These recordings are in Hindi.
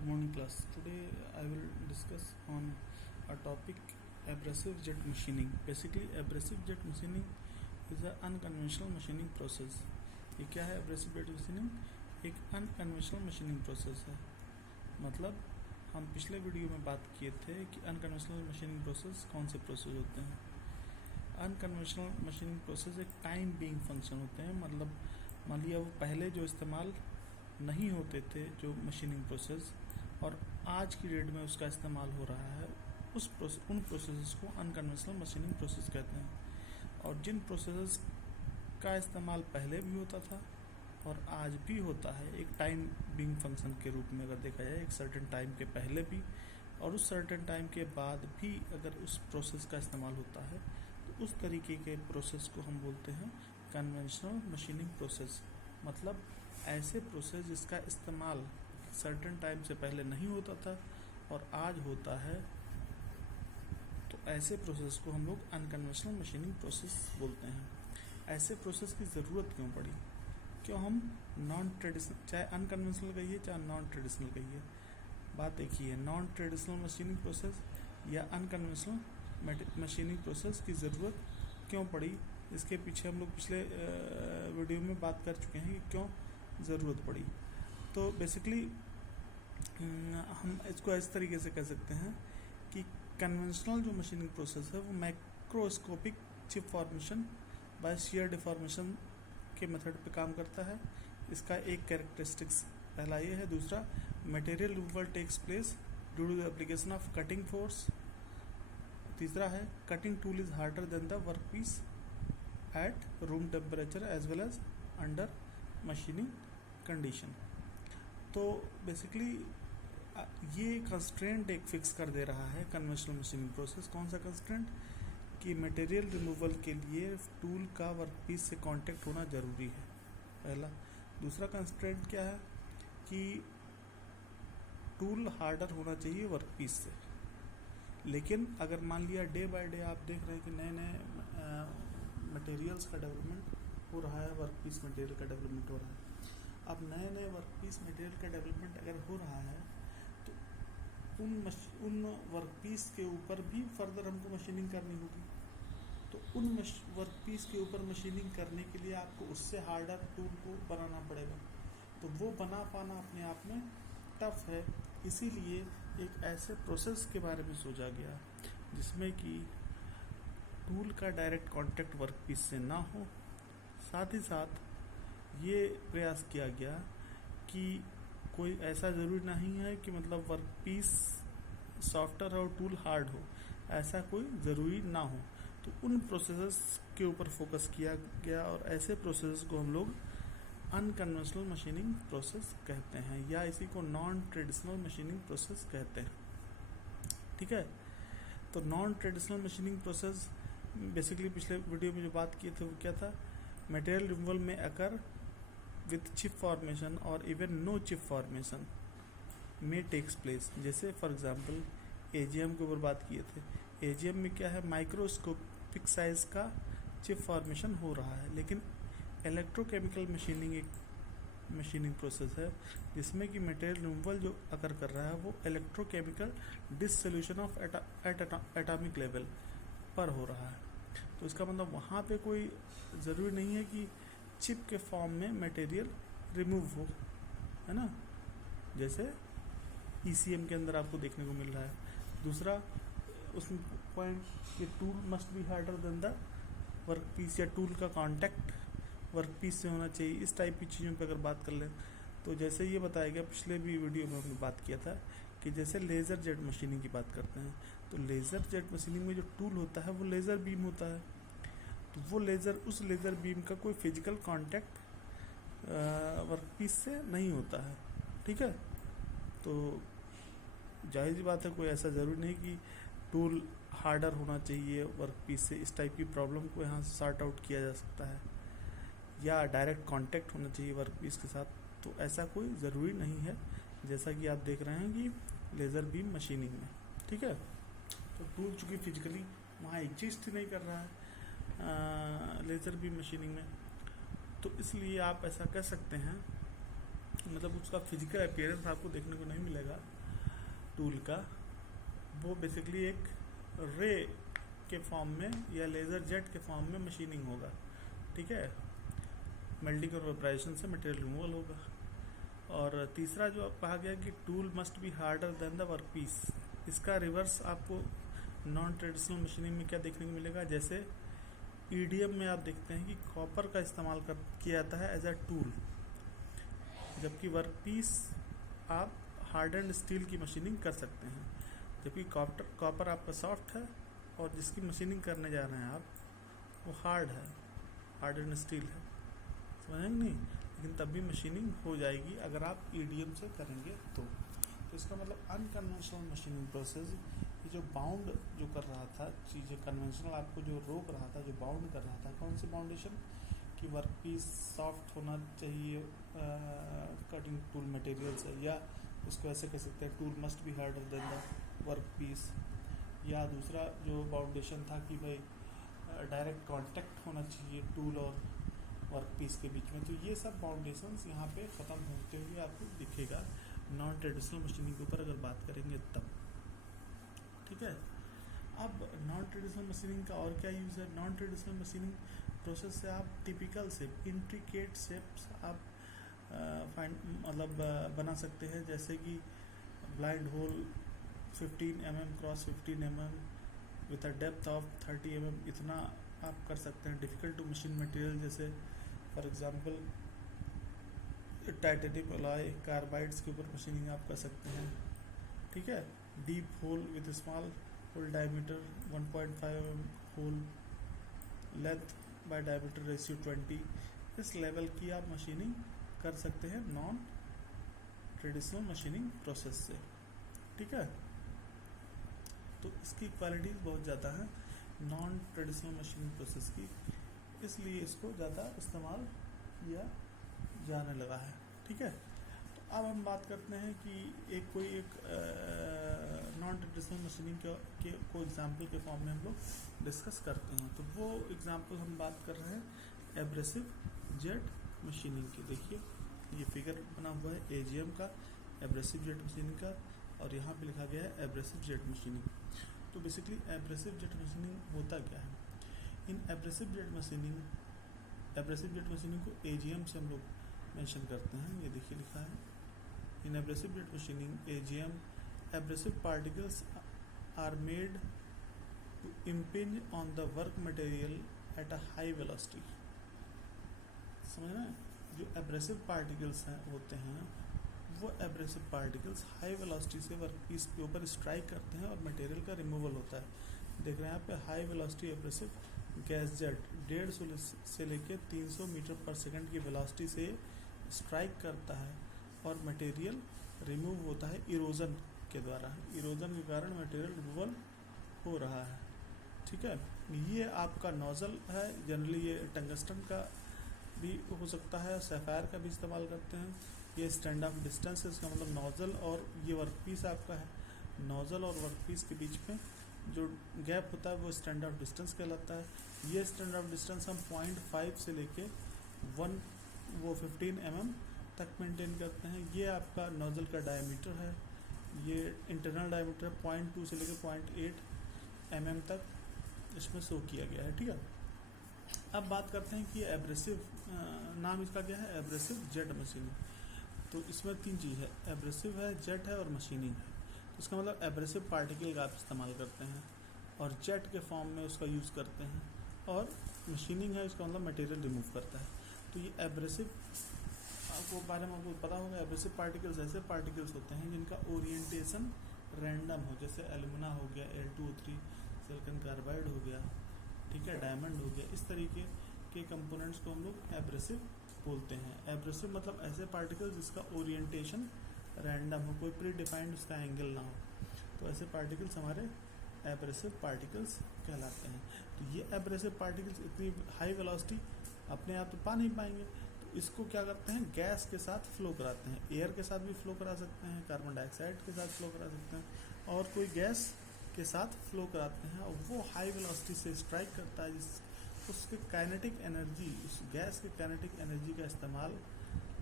Good morning class. Today I will discuss on a topic abrasive jet machining. Basically abrasive jet machining is an unconventional machining process. ये क्या है abrasive jet machining? एक unconventional machining process है. मतलब हम पिछले वीडियो में बात किए थे कि अनकन्वेंशनल मशीनिंग प्रोसेस कौन से प्रोसेस होते हैं. अनकन्वेंशनल मशीनिंग प्रोसेस एक टाइम बीइंग फंक्शन होते हैं. मतलब मान लिया वो पहले जो इस्तेमाल नहीं होते थे जो मशीनिंग प्रोसेस और आज की डेट में उसका इस्तेमाल हो रहा है, उन प्रोसेस को अनकन्वेंशनल मशीनिंग प्रोसेस कहते हैं. और जिन प्रोसेस का इस्तेमाल पहले भी होता था और आज भी होता है एक टाइम बीइंग फंक्शन के रूप में, अगर देखा जाए एक सर्टेन टाइम के पहले भी और उस सर्टेन टाइम के बाद भी अगर उस प्रोसेस का इस्तेमाल होता है तो उस तरीके के प्रोसेस को हम बोलते हैं कन्वेंशनल मशीनिंग प्रोसेस. मतलब ऐसे प्रोसेस जिसका इस्तेमाल सर्टेन टाइम से पहले नहीं होता था और आज होता है, तो ऐसे प्रोसेस को हम लोग अनकन्वेंशनल मशीनिंग प्रोसेस बोलते हैं. ऐसे प्रोसेस की ज़रूरत क्यों पड़ी? क्यों हम नॉन ट्रेडिशनल, चाहे अनकन्वेंशनल कहिए चाहे नॉन ट्रेडिशनल कहिए, बात एक ही है. नॉन ट्रेडिशनल मशीनिंग प्रोसेस या अनकन्वेंशनल मशीनिंग प्रोसेस की ज़रूरत क्यों पड़ी, इसके पीछे हम लोग पिछले वीडियो में बात कर चुके हैं कि क्यों ज़रूरत पड़ी. तो बेसिकली हम इसको इस तरीके से कह सकते हैं कि कन्वेंशनल जो मशीनिंग प्रोसेस है वो microscopic chip formation by shear deformation के मेथड पे काम करता है. इसका एक कैरेक्टरिस्टिक्स पहला ये है. दूसरा, material removal takes place due to the application of cutting force. तीसरा है, cutting tool is harder than the work piece at room temperature as well as under machining condition. तो बेसिकली ये कंस्ट्रेंट एक फिक्स कर दे रहा है कन्वेंशनल मशीनिंग प्रोसेस. कौन सा कंस्ट्रेंट? कि मटेरियल रिमूवल के लिए टूल का वर्कपीस से कांटेक्ट होना ज़रूरी है, पहला. दूसरा कंस्ट्रेंट क्या है? कि टूल हार्डर होना चाहिए वर्कपीस से. लेकिन अगर मान लिया डे बाय डे आप देख रहे हैं कि नए नए मटेरियल्स का डेवलपमेंट हो रहा है, वर्कपीस मटेरियल का डेवलपमेंट हो रहा है. अब नए नए वर्कपीस मटेरियल का डेवलपमेंट अगर हो रहा है तो उन वर्कपीस के ऊपर भी फर्दर हमको मशीनिंग करनी होगी. तो उन वर्कपीस के ऊपर मशीनिंग करने के लिए आपको उससे हार्डर टूल को बनाना पड़ेगा. तो वो बना पाना अपने आप में टफ है. इसीलिए एक ऐसे प्रोसेस के बारे में सोचा गया जिसमें कि टूल का डायरेक्ट कांटेक्ट वर्कपीस से ना हो. साथ ही साथ ये प्रयास किया गया कि कोई ऐसा ज़रूरी नहीं है कि मतलब वर्कपीस सॉफ्टवेयर और टूल हार्ड हो, ऐसा कोई ज़रूरी ना हो. तो उन प्रोसेस के ऊपर फोकस किया गया और ऐसे प्रोसेस को हम लोग अनकन्वेंशनल मशीनिंग प्रोसेस कहते हैं या इसी को नॉन ट्रेडिशनल मशीनिंग प्रोसेस कहते हैं. ठीक है. तो non traditional machining process basically पिछले वीडियो में जो बात किए थे वो क्या था? मटेरियल रिमूवल में अकर विथ चिप फॉर्मेशन और इवन नो चिप फॉर्मेशन में टेक्स प्लेस. जैसे फॉर एग्जांपल एजीएम के ऊपर बात किए थे. एजीएम में क्या है? माइक्रोस्कोपिक साइज का चिप फॉर्मेशन हो रहा है. लेकिन इलेक्ट्रोकेमिकल मशीनिंग एक मशीनिंग प्रोसेस है जिसमें कि मटेरियल रिमूवल जो अकर कर रहा है वो electrochemical dissolution of atomic level पर हो रहा है. तो इसका मतलब वहाँ पे कोई ज़रूरी नहीं है कि चिप के फॉर्म में मटेरियल रिमूव हो, है ना, जैसे ईसीएम के अंदर आपको देखने को मिल रहा है. दूसरा उसमें पॉइंट कि tool must be harder than the workpiece या टूल का कांटेक्ट वर्कपीस से होना चाहिए. इस टाइप की चीज़ों पे अगर बात कर लें तो जैसे ये बताया गया पिछले भी वीडियो में हमने बात किया था कि जैसे लेज़र जेट मशीनिंग की बात करते हैं तो लेज़र जेट मशीनिंग में जो टूल होता है वो लेज़र बीम होता है. तो वो उस लेज़र बीम का कोई फिजिकल कांटेक्ट वर्कपीस से नहीं होता है. ठीक है. तो जाहिर सी बात है कोई ऐसा ज़रूरी नहीं कि टूल हार्डर होना चाहिए वर्कपीस से. इस टाइप की प्रॉब्लम को यहाँ से सॉर्ट आउट किया जा सकता है या डायरेक्ट कांटेक्ट होना चाहिए वर्कपीस के साथ. तो ऐसा कोई ज़रूरी नहीं है जैसा कि आप देख रहे हैं कि लेज़र बीम मशीनिंग में. ठीक है. तो टूल चूँकि फिजिकली वहाँ एग्जिस्ट ही नहीं कर रहा है लेज़र बीम मशीनिंग में, तो इसलिए आप ऐसा कह सकते हैं मतलब उसका फिजिकल अपीयरेंस आपको देखने को नहीं मिलेगा टूल का। वो बेसिकली एक रे के फॉर्म में या लेज़र जेट के फॉर्म में मशीनिंग होगा, ठीक है। मेल्टिंग और वेपराइजेशन से मटेरियल रिमूवल होगा। और तीसरा जो कहा गया कि tool must be harder than the work piece, इसका रिवर्स आपको नॉन ट्रेडिशनल मशीनिंग में क्या देखने को मिलेगा, जैसे ईडीएम में आप देखते हैं कि कॉपर का इस्तेमाल किया जाता है एज अ टूल, जबकि वर्क पीस आप हार्ड एंड स्टील की मशीनिंग कर सकते हैं। जबकि कॉपर आपका सॉफ्ट है और जिसकी मशीनिंग करने जा रहे हैं आप वो हार्ड एंड स्टील है, समझेंगे नहीं, लेकिन तब भी मशीनिंग हो जाएगी अगर आप ईडीएम से करेंगे तो इसका मतलब अनकन्वेंशनल मशीनिंग प्रोसेस, ये जो बाउंड जो कर रहा था चीज़ें, कन्वेंशनल आपको जो रोक रहा था, जो बाउंड कर रहा था, कौन सी बाउंडेशन कि वर्क पीस सॉफ्ट होना चाहिए कटिंग टूल मटेरियल से, या उसको ऐसे कह सकते हैं tool must be harder than the work piece. या दूसरा जो बाउंडेशन था कि भाई डायरेक्ट कांटेक्ट होना चाहिए टूल और वर्क पीस के बीच में। तो ये सब बाउंडेशंस यहाँ पे ख़त्म होते हुए आपको दिखेगा नॉन ट्रेडिशनल मशीनिंग के ऊपर अगर बात करेंगे तब, ठीक है। अब नॉन ट्रेडिशनल मशीनिंग का और क्या यूज़ है, नॉन ट्रेडिशनल मशीनिंग प्रोसेस से आप टिपिकल शेप, इंट्रिकेट शेप्स आप बना सकते हैं, जैसे कि blind hole 15 mm cross 15 mm with a depth of 30 mm, इतना आप कर सकते हैं। डिफ़िकल्ट टू मशीन मटेरियल जैसे for example titanium alloy carbides के ऊपर मशीनिंग आप कर सकते हैं, ठीक है। Deep whole with small whole diameter 1.5 mm whole, length bye diameter ratio 20, इस लेवल की आप मशीनिंग कर सकते हैं नॉन ट्रेडिशनल मशीनिंग प्रोसेस से, ठीक है। तो इसकी क्वालिटीज़ बहुत ज़्यादा है नॉन ट्रेडिशनल मशीनिंग प्रोसेस की, इसलिए इसको ज़्यादा इस्तेमाल किया जाने लगा है, ठीक है। तो अब हम बात करते हैं कि कोई एक नॉन ट्रेडिशनल मशीनिंग के को एग्जाम्पल के फॉर्म में हम लोग डिस्कस करते हैं। तो वो एग्जाम्पल हम बात कर रहे हैं एब्रेसिव जेट मशीनिंग की। देखिए ये फिगर बना हुआ है एजीएम का, एब्रेसिव जेट मशीनिंग का, और यहाँ पे लिखा गया है एब्रेसिव जेट मशीनिंग। तो बेसिकली एब्रेसिव जेट मशीनिंग होता क्या है, इन एब्रेसिव जेट मशीनिंग को एजीएम से हम लोग मेंशन करते हैं। ये देखिए लिखा है in abrasive jet machining AGM abrasive particles are made to impinge on the work material at a high velocity. समझ रहे हैं, जो एब्रेसिव पार्टिकल्स होते हैं वो एब्रेसिव पार्टिकल्स हाई वेलोसिटी से वर्कपीस के ऊपर स्ट्राइक करते हैं और मटेरियल का रिमूवल होता है। देख रहे हैं यहाँ पे high velocity abrasive gas jet 150 से लेकर 300 मीटर पर सेकंड की वेलोसिटी से स्ट्राइक करता है और मटेरियल रिमूव होता है इरोजन के द्वारा। इरोजन के कारण मटेरियल रिमूवल हो रहा है, ठीक है। ये आपका नोजल है, जनरली ये टंगस्टन का भी हो सकता है, सैफायर का भी इस्तेमाल करते हैं। ये स्टैंड ऑफ डिस्टेंस है, इसका मतलब नोजल और ये वर्कपीस आपका है, नोजल और वर्कपीस के बीच में जो गैप होता है वो स्टैंड ऑफ डिस्टेंस कहलाता है। ये स्टैंड ऑफ डिस्टेंस हम 0.5 से लेके 15 mm तक मेंटेन करते हैं। ये आपका नोजल का डायमीटर है, ये इंटरनल डायमीटर है 0.2 से लेकर 0.8 mm तक इसमें शो किया गया है, ठीक है। अब बात करते हैं कि एब्रेसिव नाम इसका क्या है, एब्रेसिव जेट मशीनिंग। तो इसमें तीन चीज़ है, एब्रेसिव है, जेट है और मशीनिंग है। तो इसका मतलब एब्रेसिव पार्टिकल का आप इस्तेमाल करते हैं और जेट के फॉर्म में उसका यूज़ करते हैं, और मशीनिंग है इसका मतलब मटेरियल रिमूव करता है। तो ये एब्रेसिव आपको बारे में आपको पता होगा, एब्रेसिव पार्टिकल्स ऐसे पार्टिकल्स होते हैं जिनका ओरिएंटेशन रैंडम हो, जैसे एल्यूमिना हो गया, Al2O3, सिलिकॉन कार्बाइड हो गया, ठीक है, डायमंड हो गया। इस तरीके के कंपोनेंट्स को हम लोग एब्रेसिव बोलते हैं। एब्रेसिव मतलब ऐसे पार्टिकल्स जिसका ओरिएंटेशन रैंडम हो, कोई प्री डिफाइंड उसका एंगल ना हो, तो ऐसे पार्टिकल्स हमारे एब्रेसिव पार्टिकल्स कहलाते हैं। तो ये एब्रेसिव पार्टिकल्स इतनी हाई वेलोसिटी अपने आप तो पा नहीं पाएंगे, तो इसको क्या करते हैं, गैस के साथ फ्लो कराते हैं। एयर के साथ भी फ्लो करा सकते हैं, कार्बन डाइऑक्साइड के साथ फ्लो करा सकते हैं, और कोई गैस के साथ फ्लो कराते हैं, और वो हाई वेलोसिटी से स्ट्राइक करता है, जिस उसके काइनेटिक एनर्जी, उस गैस के काइनेटिक एनर्जी का इस्तेमाल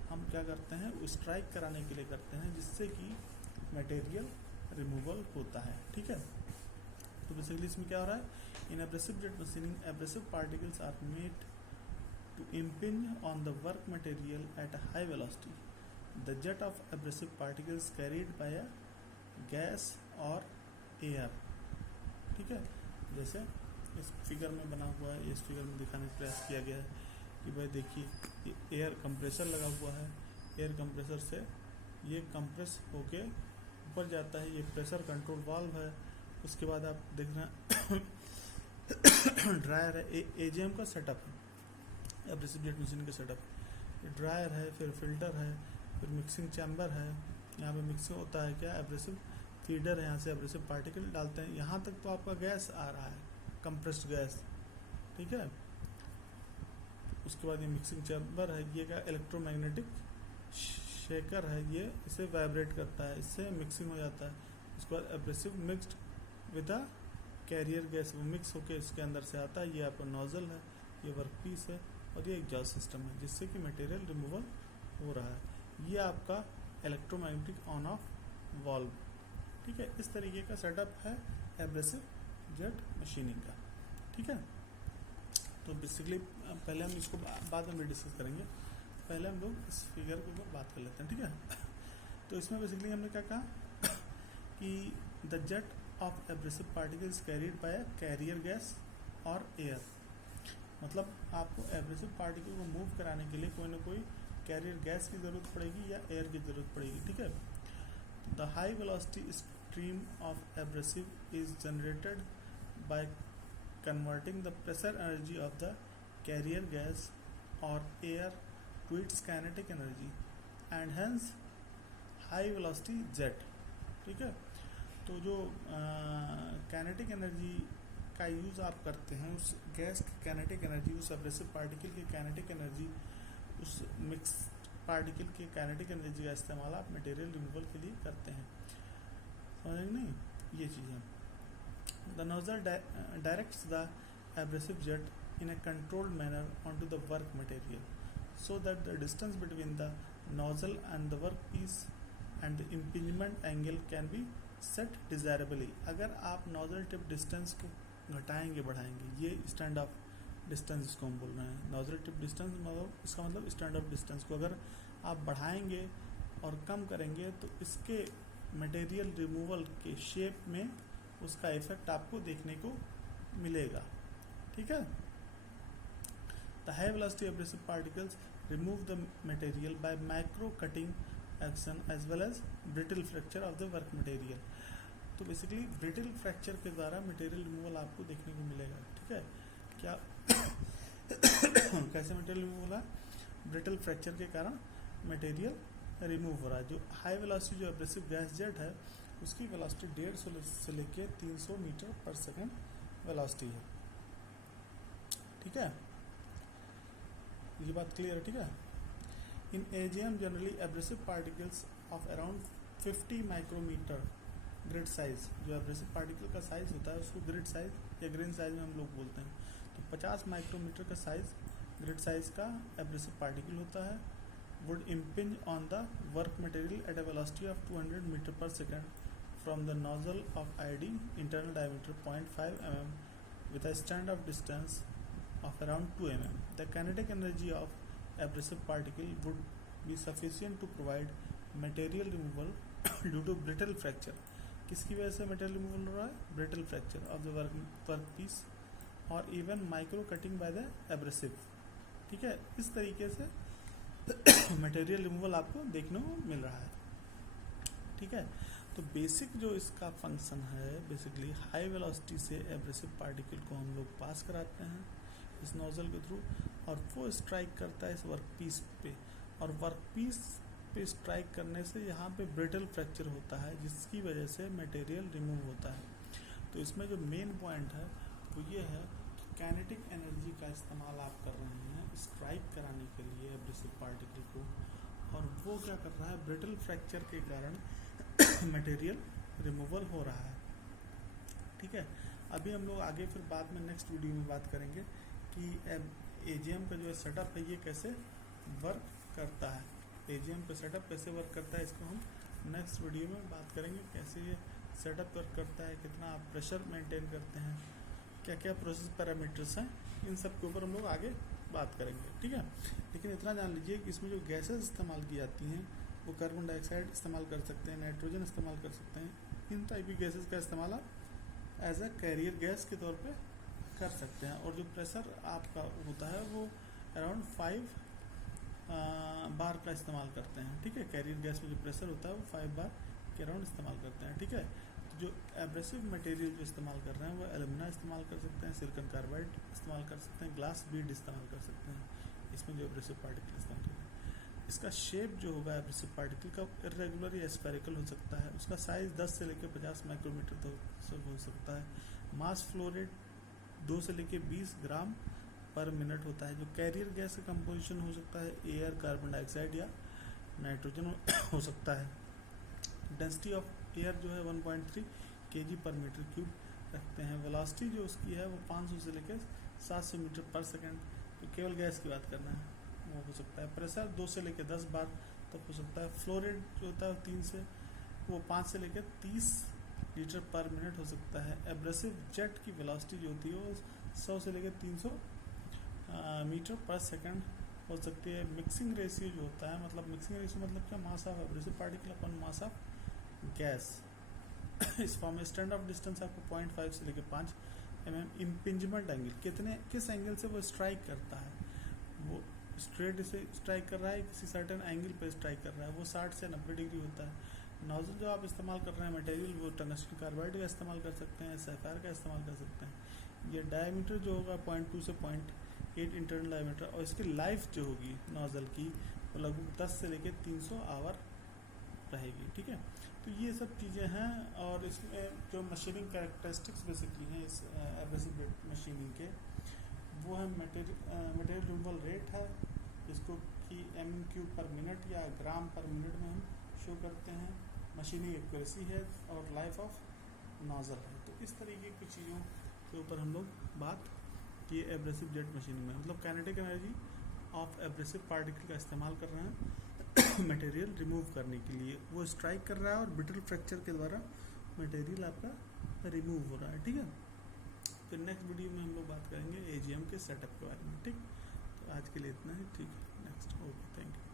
हम क्या करते हैं, स्ट्राइक कराने के लिए करते हैं, जिससे कि मटेरियल रिमूवल होता है। ठीक है, तो बेसिकली इसमें क्या हो रहा है, in abrasive jet machining abrasive particles are made to impinge on the work material at a high velocity. The jet of abrasive particles carried by a gas or air. ठीक है, जैसे इस फिगर में बना हुआ है, इस फिगर में दिखाने का प्रयास किया गया है कि भाई देखिए ये एयर कंप्रेसर लगा हुआ है, एयर कंप्रेसर से ये कंप्रेस होके ऊपर जाता है, ये प्रेशर कंट्रोल वाल्व है। उसके बाद आप देख रहे हैं ड्रायर है, एजीएम का सेटअप है, एब्रेसिव जेट मशीन का सेटअप, ड्रायर है, फिर फिल्टर है, फिर मिक्सिंग चैम्बर है। यहाँ पे मिक्सिंग होता है क्या, एब्रेसिव फीडर है, यहाँ से एब्रेसिव पार्टिकल डालते हैं। यहाँ तक तो आपका गैस आ रहा है, कंप्रेस्ड गैस। ठीक है, उसके बाद ये मिक्सिंग चैम्बर है, ये क्या इलेक्ट्रोमैग्नेटिक शेकर है, ये इसे वाइब्रेट करता है, इससे मिक्सिंग हो जाता है। उसके बाद abrasive mixed with a career gas, वो मिक्स होके इसके अंदर से आता है। ये आपका नोजल है, ये वर्कपीस है, और ये एग्जॉस्ट सिस्टम है, जिससे कि मटेरियल रिमूवल हो रहा है। ये आपका इलेक्ट्रोमैग्नेटिक ऑन ऑफ वाल्व। ठीक है, इस तरीके का सेटअप है एब्रेसिव जेट मशीनिंग का। ठीक है, तो बेसिकली पहले हम इसको बाद में भी डिस्कस करेंगे, पहले हम लोग इस फिगर के ऊपर बात कर लेते हैं। ठीक है, तो इसमें बेसिकली हमने क्या कहा कि the jet of abrasive particles carried by career gas और एयर। मतलब आपको एब्रेसिव पार्टिकल को मूव कराने के लिए कोई ना कोई कैरियर गैस की ज़रूरत पड़ेगी या एयर की ज़रूरत पड़ेगी। ठीक है, the high velocity stream of abrasive is generated by converting the pressure energy of the career gas और air to it's kinetic energy and hence high velocity jet. ठीक है, तो जो काइनेटिक एनर्जी का यूज़ आप करते हैं, उस गैस की काइनेटिक एनर्जी, उस एब्रेसिव पार्टिकल की काइनेटिक एनर्जी, उस मिक्स पार्टिकल की काइनेटिक एनर्जी का इस्तेमाल आप मटेरियल रिमूवल के लिए करते हैं। समझ नहीं, ये चीज़ें। The nozzle directs the abrasive jet in A controlled manner on to the work material so that the distance between the nozzle and the work piece and the impingement angle can be set डिजायरेबली। अगर आप नोजल टिप डिस्टेंस को घटाएंगे बढ़ाएंगे, ये स्टैंड ऑफ डिस्टेंस इसको हम बोल रहे हैं। नोजल टिप डिस्टेंस मतलब इसका मतलब स्टैंड ऑफ डिस्टेंस को अगर आप बढ़ाएंगे और कम करेंगे तो इसके मटेरियल रिमूवल के शेप में उसका इफेक्ट आपको देखने को मिलेगा। ठीक है, the high velocity abrasive particles remove the material by micro cutting action as well as brittle fracture of the work material. तो बेसिकली ब्रिटल फ्रैक्चर के द्वारा मटेरियल रिमूवल आपको देखने को मिलेगा। ठीक है, क्या कैसे मटेरियल रिमूवल है, ब्रिटल फ्रैक्चर के कारण मटेरियल रिमूव हो रहा है। जो हाई वेलोसिटी जो एब्रेसिव गैस जेट है उसकी वेलोसिटी 150 से लेके 300 मीटर पर सेकेंड वेलोसिटी है। ठीक है, ये बात क्लियर है। ठीक है, इन AGM generally abrasive particles of around 50 micrometer grid size, जो एब्रेसिव पार्टिकल का साइज होता है उसको ग्रिड साइज या ग्रेन साइज में हम लोग बोलते हैं। तो 50 माइक्रोमीटर का साइज ग्रिड साइज का एब्रेसिव पार्टिकल होता है, would impinge on the work material at a velocity of 200 metre पर second from the nozzle of ID internal diameter 0.5 mm with a stand off distance of around 2 mm. The kinetic energy of abrasive particle would be sufficient to provide material removal due to brittle fracture. किसकी वजह से मटेरियल रिमूवल हो रहा है, brittle fracture of the work piece और even micro cutting by the abrasive. ठीक है, इस तरीके से मटेरियल रिमूवल आपको देखने को मिल रहा है। ठीक है, तो बेसिक जो इसका फंक्शन है, बेसिकली हाई वेलोसिटी से एब्रेसिव पार्टिकल को हम लोग पास कराते हैं इस नोजल के थ्रू और वो स्ट्राइक करता है इस वर्क पीस पे, और वर्क पीस पे स्ट्राइक करने से यहाँ पे ब्रिटल फ्रैक्चर होता है जिसकी वजह से मटेरियल रिमूव होता है। तो इसमें जो मेन पॉइंट है वो ये है कि काइनेटिक एनर्जी का इस्तेमाल आप कर रहे हैं स्ट्राइक कराने के लिए एब्रेसिव पार्टिकल को, और वो क्या कर रहा है, ब्रिटल फ्रैक्चर के कारण मटेरियल रिमूवल हो रहा है। ठीक है, अभी हम लोग आगे फिर बाद में नेक्स्ट वीडियो में बात करेंगे कि एजीएम का जो सेटअप है ये कैसे वर्क करता है। एजीएम पे सेटअप कैसे वर्क करता है इसको हम नेक्स्ट वीडियो में बात करेंगे, कैसे ये सेटअप वर्क करता है, कितना आप प्रेशर मेंटेन करते हैं, क्या क्या प्रोसेस पैरामीटर्स हैं, इन सब के ऊपर हम लोग आगे बात करेंगे, ठीक है। लेकिन इतना जान लीजिए कि इसमें जो गैसेस इस्तेमाल की जाती हैं वो कार्बन डाइऑक्साइड इस्तेमाल कर सकते हैं, नाइट्रोजन इस्तेमाल कर सकते हैं, इन टाइप की गैसेस का इस्तेमाल आप एज अ कैरियर गैस के तौर पे कर सकते हैं। और जो प्रेशर आपका होता है वो अराउंड 5 बार का इस्तेमाल करते हैं, ठीक है। कैरियर गैस में जो प्रेशर होता है वो 5 बार के अराउंड इस्तेमाल करते हैं, ठीक है। तो जो एब्रेसिव मटेरियल जो इस्तेमाल कर रहे हैं वो एल्यूमिना इस्तेमाल कर सकते हैं, सिलिकॉन कार्बाइड इस्तेमाल कर सकते हैं, ग्लास बीड इस्तेमाल कर सकते हैं, इसमें जो एब्रेसिव पार्टिकल इस्तेमाल कर रहे हैं। इसका शेप जो होगा एब्रेसिव पार्टिकल का इरेगुलर या स्फेरिकल हो सकता है, उसका साइज 10 से लेकर 50 माइक्रोमीटर तक हो सकता है। मास फ्लो रेट 2 से लेकर 20 ग्राम पर मिनट होता है। जो कैरियर गैस का कंपोजिशन हो सकता है एयर, कार्बन डाइऑक्साइड या नाइट्रोजन हो सकता है। डेंसिटी ऑफ एयर जो है 1.3 kg पर मीटर क्यूब रखते हैं। वेलोसिटी जो उसकी है वो 500 से लेकर 700 मीटर पर सेकंड, तो केवल गैस की बात करना है, वो हो सकता है। प्रेशर 2 से लेकर 10 बार तक हो सकता है। फ्लो रेट जो होता है 5 से लेकर 30 लीटर पर मिनट हो सकता है। एब्रेसिव जेट की वेलोसिटी जो होती है वो 100 से लेकर 300 मीटर पर सेकंड हो सकती है। मिक्सिंग रेशियो जो होता है, मतलब मिक्सिंग रेशियो मतलब क्या, mass of abrasive particle upon mass of gas. इस फॉर्म में स्टैंड ऑफ डिस्टेंस आपको 0.5 से लेकर 5 mm। इम्पिंजमेंट एंगल किस एंगल से वो स्ट्राइक करता है, वो स्ट्रेट से स्ट्राइक कर रहा है, किसी सर्टेन एंगल पे स्ट्राइक कर रहा है, वो 60 से 90 डिग्री होता है। नोजल जो आप इस्तेमाल कर रहे हैं मटेरियल, वो टंगस्टन कार्बाइड का इस्तेमाल कर सकते हैं, सैफायर का इस्तेमाल कर सकते हैं। ये डायमीटर जो होगा 0.2 से 0.8 इंटरनल डायमीटर, और इसकी लाइफ जो होगी नोजल की वो लगभग 10 से लेकर 300 आवर रहेगी, ठीक है। तो ये सब चीज़ें हैं। और इसमें जो मशीनिंग कैरेक्टरिस्टिक्स बेसिकली हैं इस एब्रेसिव मशीनिंग के, वो है मटेरियल रिमूवल रेट है, जिसको कि mm³ पर मिनट या ग्राम पर मिनट में हम शो करते हैं। मशीनिंग एक्यूरेसी है और लाइफ ऑफ नोजल है। तो इस तरीके की चीज़ों के ऊपर हम लोग बात किए एब्रेसिव जेट मशीनिंग में, मतलब kinetic energy of abrasive particle का इस्तेमाल कर रहे हैं मटेरियल रिमूव करने के लिए। वो स्ट्राइक कर रहा है और ब्रिटल फ्रैक्चर के द्वारा मटेरियल आपका रिमूव हो रहा है, ठीक है। फिर नेक्स्ट वीडियो में हम लोग बात करेंगे एजीएम के सेटअप के बारे में, ठीक। तो आज के लिए इतना ही, ठीक है। Next, okay, thank you.